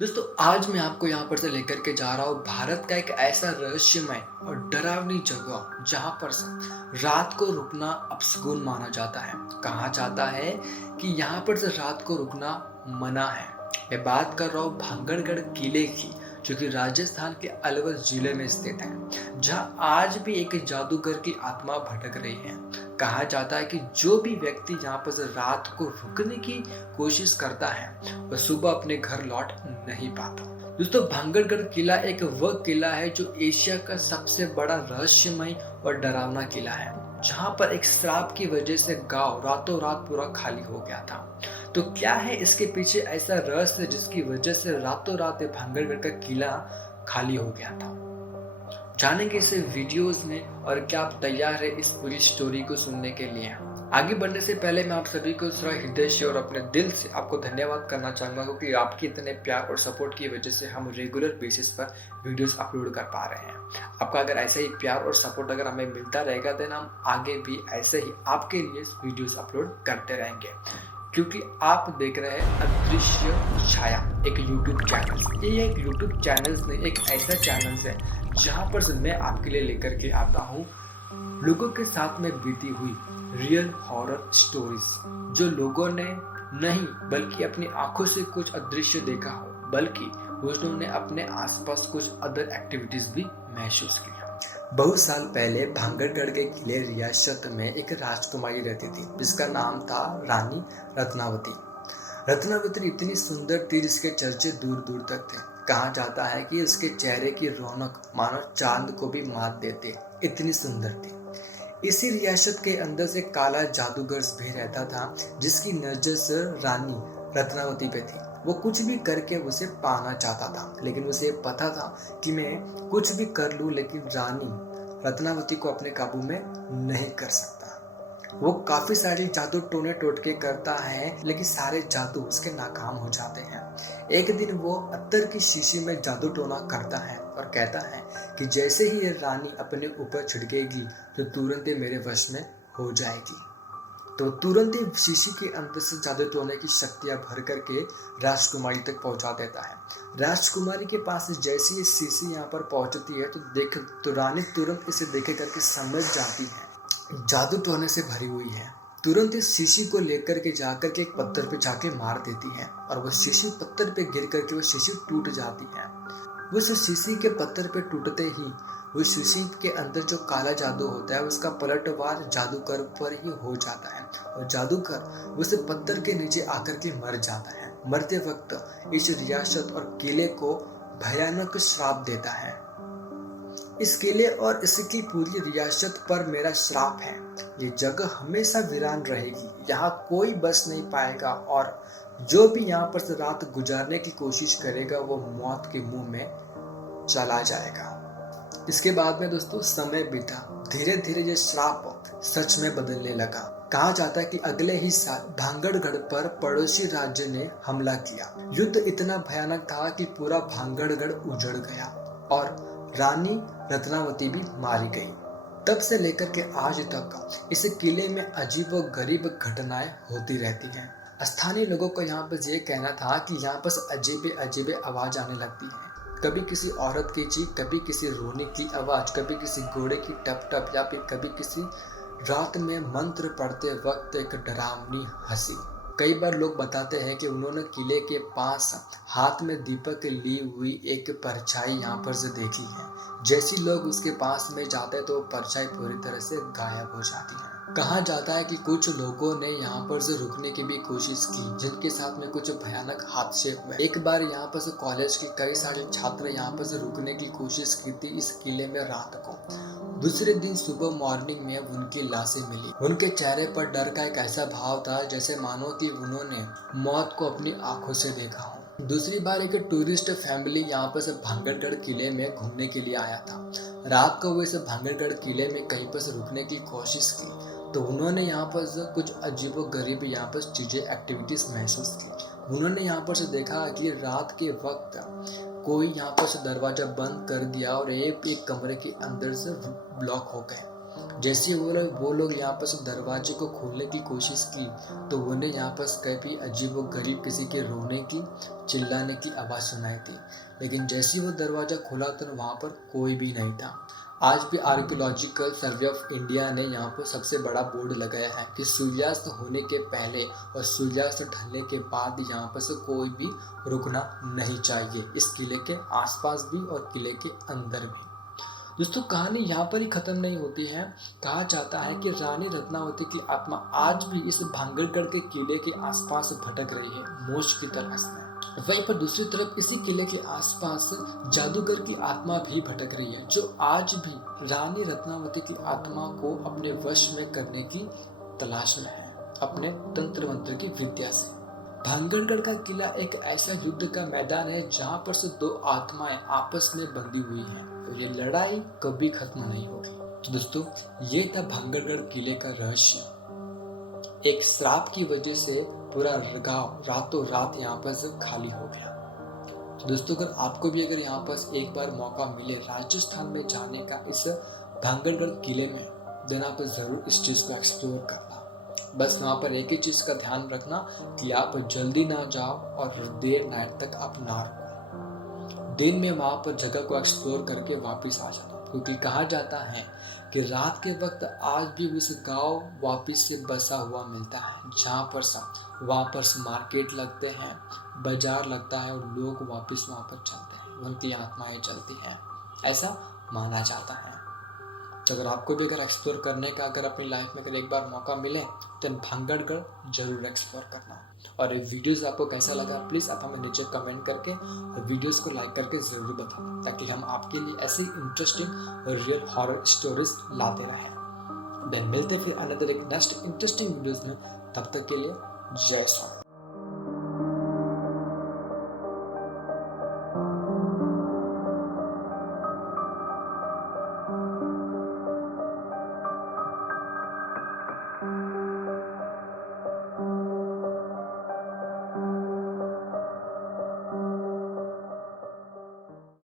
दोस्तों आज मैं आपको यहाँ पर से लेकर के जा रहा हूँ भारत का एक ऐसा रहस्यमय और डरावनी जगह जहाँ पर से रात को रुकना अपशगुन माना जाता है। कहा जाता है कि यहाँ पर से रात को रुकना मना है। मैं बात कर रहा हूँ भांगड़गढ़ किले की, जो कि राजस्थान के अलवर जिले में स्थित है, जहाँ आज भी एक जादूगर की आत्मा भटक रही है। कहा जाता है कि जो भी व्यक्ति यहाँ पर से रात को रुकने की कोशिश करता है वह सुबह अपने घर लौट नहीं पाता। दोस्तों भांगड़गढ़ किला एक वह किला है जो एशिया का सबसे बड़ा रहस्यमय और डरावना किला है, जहाँ पर एक श्राप की वजह से गांव रातों रात पूरा खाली हो गया था। तो क्या है इसके पीछे ऐसा रहस्य जिसकी वजह से रातों रात भांगड़गढ़ का किला खाली हो गया था? जानेंगे इस वीडियोस में। और क्या आप तैयार है इस पूरी स्टोरी को सुनने के लिए? आगे बढ़ने से पहले मैं आप सभी को हृदय से और अपने दिल से आपको धन्यवाद करना चाहूंगा, क्योंकि आपके इतने प्यार और सपोर्ट की वजह से हम रेगुलर बेसिस पर वीडियोस अपलोड कर पा रहे हैं। आपका अगर ऐसा ही प्यार और सपोर्ट अगर हमें मिलता रहेगा तो हम आगे भी ऐसे ही आपके लिए वीडियोस अपलोड करते रहेंगे, क्योंकि आप देख रहे हैं अदृश्य छाया, एक यूट्यूब चैनल। ये एक यूट्यूब चैनल नहीं, एक ऐसा चैनल है जहाँ पर से मैं आपके लिए लेकर के आता हूँ लोगों के साथ में बीती हुई रियल हॉरर स्टोरीज, जो लोगों ने नहीं बल्कि अपनी आंखों से कुछ अदृश्य देखा हो, बल्कि उन्होंने अपने आसपास कुछ अदर एक्टिविटीज भी महसूस की। बहुत साल पहले भांगड़गढ़ के किले रियासत में एक राजकुमारी रहती थी, जिसका नाम था रानी रत्नावती। रत्नावती इतनी सुंदर थी जिसके चर्चे दूर दूर तक थे। कहा जाता है कि उसके चेहरे की रौनक मानो चांद को भी मात देते, इतनी सुंदर थी। इसी रियासत के अंदर से काला जादूगर भी रहता था, जिसकी नजर रानी रत्नावती पे थी। वो कुछ भी करके उसे पाना चाहता था, लेकिन उसे पता था कि मैं कुछ भी कर लूं लेकिन रानी रत्नावती को अपने काबू में नहीं कर सकता। वो काफी सारी जादू टोने टोटके करता है, लेकिन सारे जादू उसके नाकाम हो जाते हैं। एक दिन वो अत्तर की शीशी में जादू टोना करता है और कहता है कि जैसे ही ये रानी अपने ऊपर छिड़केगी तो तुरंत ही मेरे वश में हो जाएगी। तो तुरंत ही शीशी के अंदर से जादू टोने की शक्तियां भर करके राजकुमारी तक पहुंचा देता है। राजकुमारी के पास जैसी ये शीशी यहाँ पर पहुंचती है तो रानी तुरंत इसे देखे करके समझ जाती है जादू टोने से भरी हुई है। तुरंत इस शीशी को लेकर के जाकर के एक पत्थर पे जाके मार देती है और वह शीशी पत्थर पे गिर करके वह शीशी टूट जाती है। उस शीशी के पत्थर पे टूटते ही उस शीशी के अंदर जो काला जादू होता है उसका पलटवार जादूगर पर ही हो जाता है और जादूगर उस पत्थर के नीचे आकर के मर जाता है। मरते वक्त इस रियासत और किले को भयानक श्राप देता है। इस किले और इसकी पूरी रियासत पर मेरा श्राप है, ये जगह हमेशा वीरान रहेगी, यहाँ कोई बस नहीं पाएगा और जो भी यहाँ पर से रात गुजारने की कोशिश करेगा वो मौत के मुंह में चला जाएगा। इसके बाद में दोस्तों समय बीता, धीरे धीरे ये श्राप सच में बदलने लगा। कहा जाता है कि अगले ही साल भांगड़गढ़ पर पड़ोसी राज्य ने हमला किया। युद्ध इतना भयानक था कि पूरा भांगड़गढ़ उजड़ गया और रानी रत्नावती भी मारी गई। तब से लेकर के आज तक इस किले में अजीब व गरीब घटनाएं होती रहती हैं। स्थानीय लोगों को यहाँ पर ये कहना था कि यहाँ पर अजीब अजीब आवाज आने लगती है, कभी किसी औरत की चीख, कभी किसी रोने की आवाज, कभी किसी घोड़े की टप टप, या फिर कभी किसी रात में मंत्र पढ़ते वक्त एक डरावनी हंसी। कई बार लोग बताते हैं कि उन्होंने किले के पास हाथ में दीपक ली हुई एक परछाई यहाँ पर से देखी है। जैसे लोग उसके पास में जाते हैं तो परछाई पूरी तरह से गायब हो जाती है। कहा जाता है कि कुछ लोगों ने यहाँ पर से रुकने की भी कोशिश की, जिनके साथ में कुछ भयानक हादसे हुए। एक बार यहाँ पर से कॉलेज के कई सारे छात्र यहाँ पर से रुकने की कोशिश की थी इस किले में रात को। दूसरे दिन सुबह मॉर्निंग में उनकी लाशें मिली। उनके चेहरे पर डर का एक ऐसा भाव था जैसे मानो कि उन्होंने मौत को अपनी आंखों से देखा हो। दूसरी बार एक टूरिस्ट फैमिली यहाँ पर से भांगड़गढ़ किले में घूमने के लिए आया था। रात को वो इस भांगड़गढ़ किले में कहीं पर से रुकने की कोशिश की तो उन्होंने यहाँ पर से कुछ अजीबोगरीब यहाँ पर चीजें एक्टिविटीज महसूस की। उन्होंने यहाँ पर से देखा कि रात के वक्त कोई यहाँ पर से दरवाजा बंद कर दिया और एक कमरे के अंदर से ब्लॉक हो गए। जैसे वो लोग यहाँ पर दरवाजे को खोलने की कोशिश की तो उन्हें यहाँ पर कभी अजीबोगरीब किसी के रोने की, चिल्लाने की आवाज़ सुनाई दी। लेकिन जैसे ही वो दरवाज़ा खोला तो वहाँ पर कोई भी नहीं था। आज भी आर्कियोलॉजिकल सर्वे ऑफ इंडिया ने यहाँ पर सबसे बड़ा बोर्ड लगाया है कि सूर्यास्त होने के पहले और सूर्यास्त ढलने के बाद यहाँ पर से कोई भी रुकना नहीं चाहिए, इस किले के आसपास भी और किले के अंदर भी। दोस्तों, कहानी यहाँ पर ही खत्म नहीं होती है। कहा जाता है कि रानी रत्नावती की आत्मा आज भी इस भांगड़गढ़ के किले के आसपास भटक रही है, मोश की तलाश में। वहीं पर दूसरी तरफ इसी किले के आसपास जादूगर की आत्मा भी भटक रही है, जो आज भी रानी रत्नावती की आत्मा को अपने वश में करने की तलाश में है, अपने तंत्र मंत्र की विद्या से। भांगड़गढ़ का किला एक ऐसा युद्ध का मैदान है जहां पर से दो आत्माएं आपस में बंधी हुई हैं और ये लड़ाई कभी खत्म नहीं होगी। तो दोस्तों, ये था भांगड़गढ़ किले का रहस्य। एक श्राप की वजह से पूरा गांव रातों रात यहाँ पर से खाली हो गया। तो दोस्तों, अगर आपको भी यहाँ पर एक बार मौका मिले राजस्थान में जाने का इस भांगड़गढ़ किले में, देन आप जरूर इस चीज को एक्सप्लोर करना। बस वहाँ पर एक ही चीज का ध्यान रखना कि आप जल्दी ना जाओ और देर नाइट तक आप ना रुको। दिन में वहाँ पर जगह को एक्सप्लोर करके वापस आ जाना, क्योंकि कहा जाता है कि रात के वक्त आज भी उस गांव वापस से बसा हुआ मिलता है, जहाँ पर वहाँ पर मार्केट लगते हैं, बाजार लगता है और लोग वापस वहाँ पर चलते हैं, उनकी आत्माएं चलती हैं, ऐसा माना जाता है। तो अगर आपको भी एक्सप्लोर करने का अपनी लाइफ में एक बार मौका मिले तो भांगड़गढ़ जरूर एक्सप्लोर करना। और ये वीडियोस आपको कैसा लगा प्लीज़ आप हमें नीचे कमेंट करके और वीडियोस को लाइक करके ज़रूर बताना, ताकि हम आपके लिए ऐसी इंटरेस्टिंग और रियल हॉरर स्टोरीज लाते रहें। देन मिलते फिर अनदर एक नेक्स्ट इंटरेस्टिंग वीडियोस में, तब तक के लिए जय स्वामी।